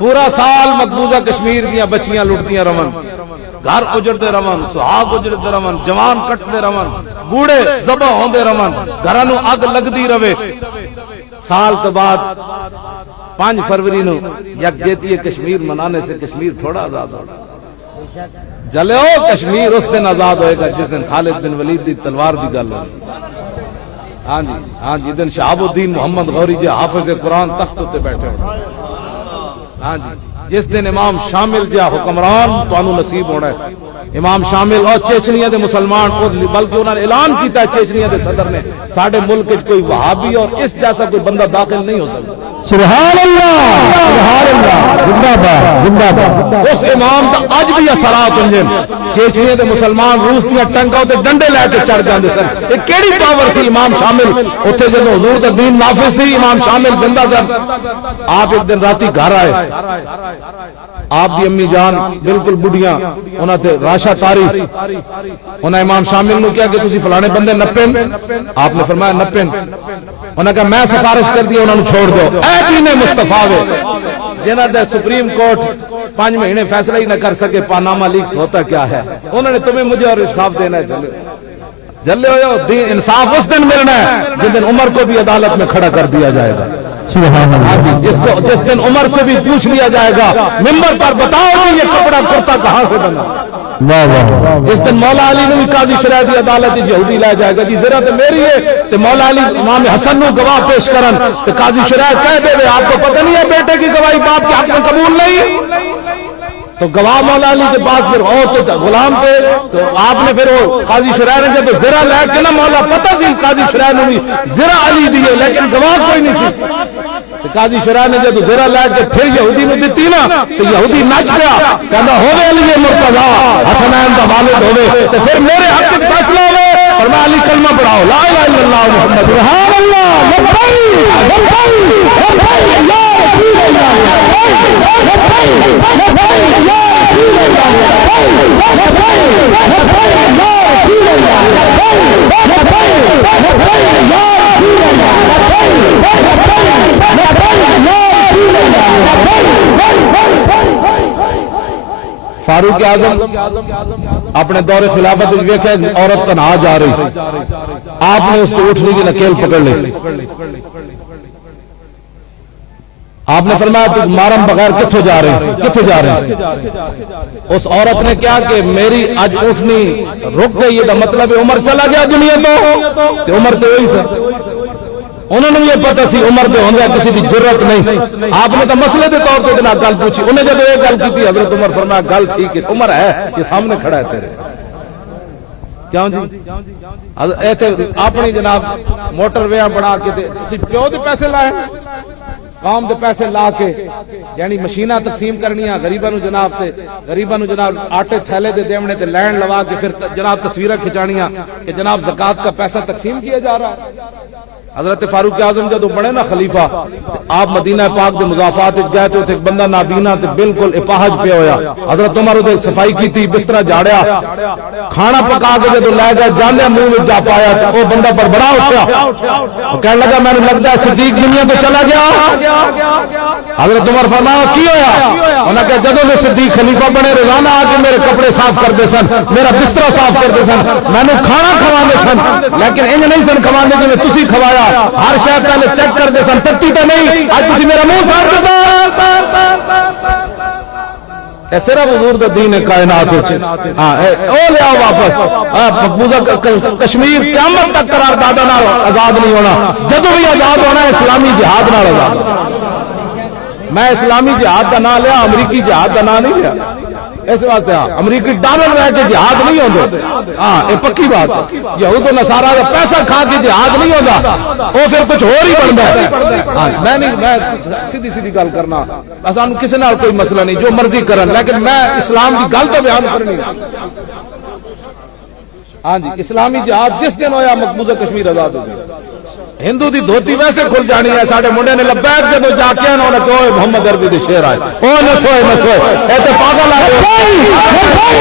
پورا سال مقبوضہ کشمیر دیا بچیاں لٹدیاں رون، گھر اجڑتے رون، سہاگ اجڑتے رون، جوان کٹتے رون، بوڑھے ذبح ہوندے رون، گھراں نوں اگ لگدی رہے۔ سال تو بعد 5 فروری نو یکجہتی کشمیر منانے سے کشمیر تھوڑا آزاد ہوگا۔ جلو کشمیر اس دن آزاد ہوئے گا جس دن خالد بن ولید دی تلوار دی گل ہوگی۔ ہاں جی دن شہاب الدین محمد غوری جی حافظ قرآن تخت تے بیٹھے ہو۔ ہاں جی جس دن امام شامل جا حکمران تانوں نصیب ہونا ہے۔ امام شامل اور چیچنیا دے مسلمان، اور بلکہ انہوں نے اعلان کیتا ہے چیچنیا دے صدر نے، ساڈے ملک وچ کوئی وہابی اور اس جیسا کوئی بندہ داخل نہیں ہو سکتا۔ سبحان اللہ سبحان اللہ، زندہ باد زندہ باد۔ اس امام دا اج بھی اثرات ہوں۔ چیچنیا دے مسلمان روس دیا ٹنگاں تے ڈنڈے لے کے چڑھ جاندے سن۔ یہ کیڑی پاور سی امام شامل اوتھے جدوں حضور دا دین نافذ سی، امام شامل زندہ سن۔ آپ ایک دن راتی گھر آئے، آپ دی امی جان بالکل بڑھیاں انہاں تے راشا تاری، انہاں امام شامل نو کیا کہ تسی فلانے بندے نپن؟ آپ نے فرمایا نپن۔ انہاں کہا میں سفارش کر دی انہاں نو چھوڑ دو۔ اے دین مصطفیٰ وے جنہاں دے سپریم کورٹ 5 مہینے فیصلہ ہی نہ کر سکے پاناما لیکس ہوتا کیا ہے، انہوں نے تمہیں مجھے اور انصاف دینا ہے۔ جلے ہو انصاف اس دن ملنا ہے جس دن عمر کو بھی عدالت میں کھڑا کر دیا جائے گا۔ سبحان اللہ، جس دن عمر سے بھی پوچھ لیا جائے گا ممبر پر، بتاؤ کہ یہ کپڑا کرتا کہاں سے بنا۔ جس دن مولا علی نے بھی قاضی شرع دی عدالت یہودی لے جائے گا جی زرا تو میری ہے، تو مولا علی امام حسن نو گواہ پیش کرن تو قاضی شرع کہہ دے آپ کو پتہ نہیں ہے بیٹے کی گواہی باپ کے حق میں قبول نہیں، تو گواہ مولا علی کے پاس پھر اور تو غلام تھے، تو آپ نے پھر وہ قاضی شرع نے جب زرا لے کے نا مولا پتہ سی قاضی شرع نے بھی زرا علی دیے لیکن گواہ کوئی نہیں تھی، تو قاضی شرع نے جب زرا لے کے پھر یہودی نے دیتی نا تو یہودی نچ گیا، کہنا ہوے علی مرتضی حسنین دا والد ہوے تو پھر میرے حق میں فیصلہ ہوے، اور میں علی کلمہ پڑھاؤ لا الہ الا اللہ محمد سبحان اللہ، لبیک لبیک لبیک یا رسول اللہ، لبیک لبیک یا رسول اللہ، لبیک لبیک یا رسول اللہ، لبیک لبیک یا رسول اللہ، فاروق اعظم اپنے دور خلافت ویکھا عورت تنہا جا رہی، آپ نے اس کو اٹھنے کی نکیل پکڑ لی، آپ نے فرمایا تو مارم بغیر کتھوں جا رہے کتھوں جا رہے؟ اس عورت نے کیا کہ میری اج اٹھنی رک گئی، یہ مطلب عمر چلا گیا دنیا تو عمر تو وہی سر، انہوں نے یہ پتہ سی عمر دے ہوندے کسی دی جرت نہیں، آپ نے تو مسئلے دے طور پہ جناب گل پوچھی، انہیں جب یہ گل کی تھی حضرت عمر فرمایا گل ٹھیک ہے، عمر ہے یہ سامنے کھڑا ہے تیرے، کیوں جی اپنی جناب موٹر وے بنا کے پیو دے پیسے لائے، قوم دے پیسے لا کے یعنی مشینہ تقسیم کرنیاں غریباں نو جناب تے غریباں نو جناب آٹے تھیلے دے دیونے تے لینڈ لوا کے پھر جناب تصویریں کھچانیاں کہ جناب زکوٰۃ کا پیسہ تقسیم کیا جا رہا ہے۔ حضرت فاروق اعظم جدو بنے نا خلیفہ آپ مدینہ پاک دے مضافات گئے تو ایک بندہ نابینا تے بالکل اپاہج پہ ہویا، حضرت عمر دے صفائی کی تھی، بسترا جھاڑیا، کھانا پکا کے جدو لے گیا جانے منہ میں جا پایا تو وہ بندہ پر بڑا اٹھا، وہ کہنے لگا میں نے لگتا ہے صدیق دنیا تو چلا گیا۔ حضرت عمر فرمایا کی ہویا؟ انہوں نے کہا جدو میں صدیق خلیفہ بنے روزانہ آ کے میرے کپڑے صاف کرتے سن، میرا بسترا صاف کرتے سن، میں نے کھانا کھوانے سن، لیکن انج نہیں سن کھوانے جی میں تسی کھوایا، ہر شاید پہلے چیک کر دے سن تتی تو نہیں، آج تسی میرا منہ صاف کرتا صرف حضور دا دین کائنات او لے آؤ واپس، مقبوضہ کشمیر قیامت تک قرار دادا نال آزاد نہیں ہونا، جدو بھی آزاد ہونا ہے اسلامی جہاد نال آزاد۔ میں اسلامی جہاد دا نام لیا، امریکی جہاد دا نام نہیں لیا، اس واسطے امریکی ڈالر رہ کے جہاد نہیں ہوتا، ہاں یہ پکی بات ہے، یہود و نصارا کا پیسہ کھا کے جہاد نہیں ہوتا، وہ پھر کچھ اور ہی بنتا ہے۔ میں نہیں، میں سیدھی سیدھی گل کرنا، سانو کسی نال کوئی مسئلہ نہیں، جو مرضی کرن، لیکن میں اسلام کی گل تو بیان کرنی۔ ہاں جی اسلامی جہاد جس دن ہویا مقبوضہ کشمیر آزاد ہو گیا، ہندو دی دھوتی ویسے کھل جانی ہے، ساڈے منڈے نے لبیک جب جا کے انہوں نے کہا محمد عربی دے شعر آئے، او نسوئے نسوئے اے تے پاگل آئے، لبیک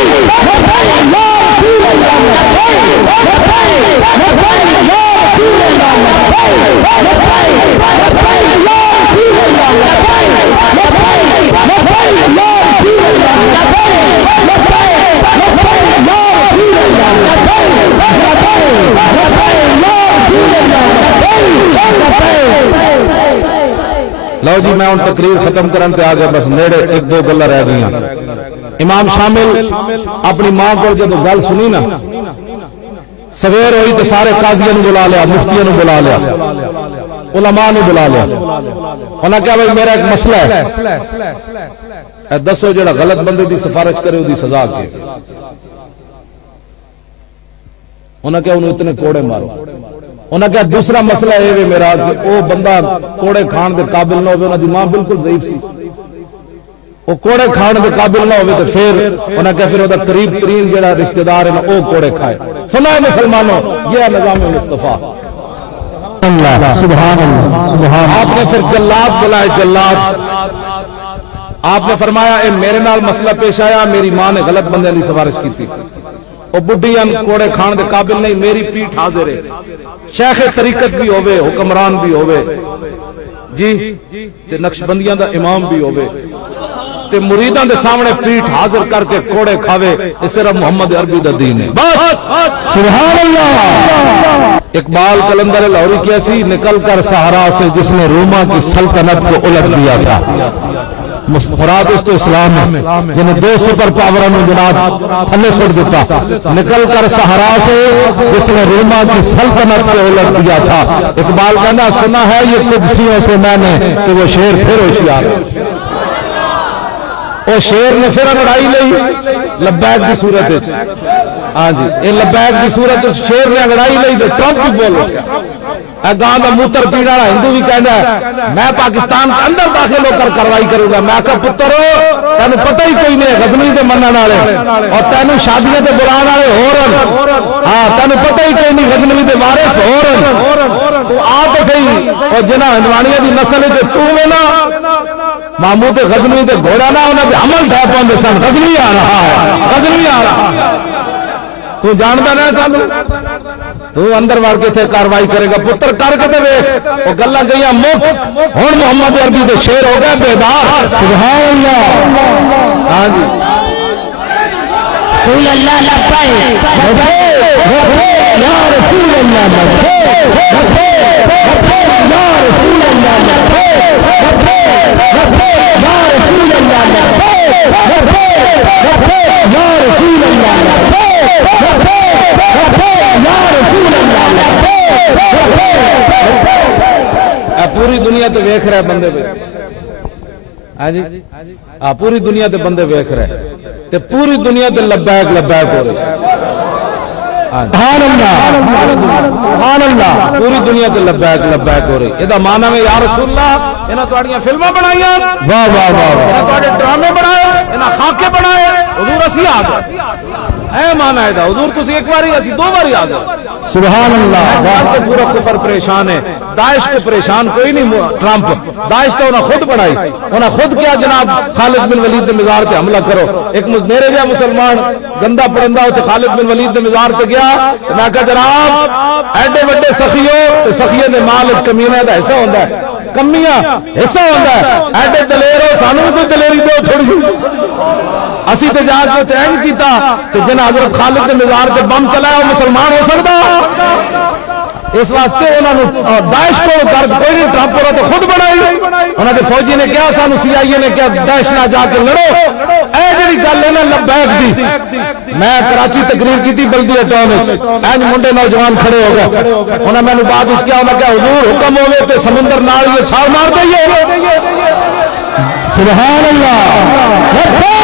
لو جی میں ان تقریر ختم کرن تے آ گیا بس نیڑے ایک دو گلاں رہ گئیاں امام شامل اپنی ماں کو جب گل سنی نا سویر ہوئی تو سارے قاضیاں نو بلا لیا مفتیاں نو بلا لیا علماء نو بلا لیا انہاں کہا بھائی میرا ایک مسئلہ ہے اے دسو جڑا غلط بندے دی سفارش کرے او دی سزا کی انہاں کہا انہوں اتنے کوڑے مارو انہاں کہا دوسرا مسئلہ ہے میرا کہ او بندہ کوڑے کھان دے قابل نہ ہوئے انہاں دی ماں بالکل ضعیف سی وہ کوڑے کھان دے قابل نہ ہوئے تو پھر انہاں کہا پھر وہ قریب ترین جڑا رشتہ دار ہے نا او کوڑے کھائے سنا ہے مسلمانوں یہ نظام مصطفیٰ اللہ سبحان اللہ سبحان آپ نے پھر جلاد بلائے جلاد آپ نے فرمایا اے میرے نال مسئلہ پیش آیا میری ماں نے غلط بندے کی سفارش کی تھی وہ بڈیاں کوڑے کھان دے قابل نہیں میری پیٹھ حاضر ہے شیخ طریقت بھی ہوئے حکمران بھی ہوئے جی تے نقشبندیاں دا امام بھی ہوئے تے مریداں دے سامنے پیٹھ حاضر کر کے کوڑے کھاوے اس طرح محمد عربی دا دین ہے بس سبحان اللہ اقبال قلندر لاہوری کیسی نکل کر صحرا سے جس نے روما کی سلطنت کو الٹ دیا تھا مراد اس تو اسلام ہے جنہیں دو سپر پاوروں نے جناب تھلے چھوڑ دیتا نکل کر صحرا سے جس نے روما کی سلطنت کو الٹ دیا تھا اقبال کہنا سنا ہے یہ قدسیوں سے میں نے کہ وہ شیر پھر ہوشیار وہ شیر نے پھر لڑائی لئی لبیک کی صورت ہاں جی یہ لبیک کی صورت شیر نے لڑائی لئی تو ٹرمپ بھی بول اٹھا گاں کا موتر پینے والا ہندو بھی کہنا ہے میں پاکستان کے اندر داخل ہو کر کاروائی کروں گا میں کہا پتر تینو پتہ ہی کوئی نہیں غزنوی دے منن والے اور تینو شادیاں تے بلان والے ہورن ہاں تینو پتہ ہی کوئی نہیں غزنوی دے وارث ہورن تو آ تو صحیح اور جنہ ہندوانیاں دی نسل تے تو میں نا محمود غزنوی دے گھوڑا نہ انہاں دے عمل ڈھا پاندے سن غزنوی آ رہا ہے غزنوی آ رہا ہے تو جاندا نہ سانو تو اندر وڑ کے تھے کاروائی کرے گا پتر کر کے دے وہ گلاں گئیاں مک ہن محمد عربی دے شیر ہو گئے بیدار سبحان اللہ ہاں جی رسول اللہ لبیک یا رسول اللہ لبیک یا رسول اللہ لبیک یا رسول اللہ لبیک یا رسول اللہ پوری دنیا تے ویکھ رہا بندے پہ ہاں جی پوری دنیا تے بندے ویکھ رہے تے پوری دنیا تے لبیک لبیک ہو رہی سبحان اللہ سبحان اللہ پوری دنیا تے لبیک لبیک ہو رہی ادا معنی میں یا رسول اللہ انہاں تواڈیاں فلماں بنائیاں واہ واہ واہ انہاں تواڈے ڈرامے بنائے انہاں خاکے بنائے حضور اسی آ گئے اے معنی ہے دا حضور تسی ایک باری اسی دو باری آ گئے سبحان اللہ کے پورا کفر پریشان ہے داعش کو پریشان کوئی نہیں ٹرمپ داعش تو انہاں خود بنائی انہاں خود کیا جناب خالد بن ولید کے مزار پہ حملہ کرو ایک میرے جا مسلمان گندا پرندہ ہوتے خالد بن ولید کے مزار پہ گیا میں کہا جناب ایڈے وڈے سخیو سخیے نے مال کمینے دا حصہ ہوندا ہے کمیاں حصہ ہوندا ہے ایڈے دلیر ہو سانو کوئی دلیری دو تھوڑی اسی تے جا کے تین کیتا تے جن حضرت خالد کے مزار تے بم چلایا وہ مسلمان ہو سکتا اس واسطے انہوں نے داعش کو درد کوئی نہیں ٹرمپ ہو رہا تو خود بنائی انہوں نے فوجی نے کیا سانو سی آئی اے نے کیا داعش نہ جا کے لڑو اے جڑی گل ہے نا لبیک دی میں کراچی تقریر کی تھی بلدیہ ٹاؤن وچ اینج منڈے نوجوان کھڑے ہو گئے انہوں نے مینوں بعد وچ کیا انہوں نے کہا حضور حکم ہوے تے سمندر نال یہ چھال مار دئیے سبحان اللہ